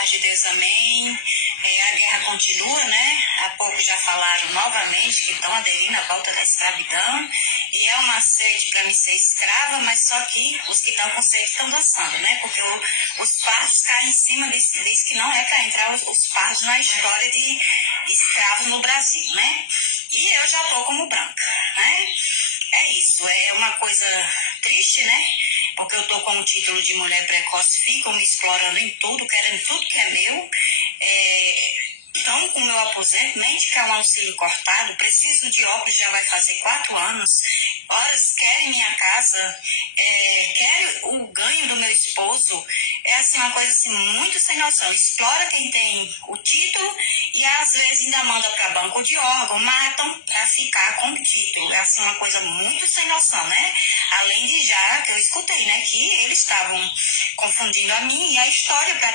paz de Deus, amém. A guerra continua, né? Há pouco já falaram novamente que estão aderindo à volta da escravidão. E é uma sede para me ser escrava, mas só que os que estão com sede estão dançando, né? Porque os pardos caem em cima diz que não é para entrar os pardos na história de escravo no Brasil, né? E eu já estou como branca, né? É isso, é uma coisa triste, né? Porque eu estou com o título de mulher precoce, ficam me explorando em tudo, querendo tudo que é meu. Estão com o meu aposento, nem de um auxílio cortado, preciso de óculos, já vai fazer 4 anos. Horas querem minha casa, querem o ganho do meu esposo. É assim, uma coisa assim, muito sem noção. Explora quem tem o título e às vezes ainda manda para banco de órgão, matam para ficar com o título. É assim, uma coisa muito sem noção, né? Além de já que eu escutei, né, que eles estavam confundindo a mim e a história para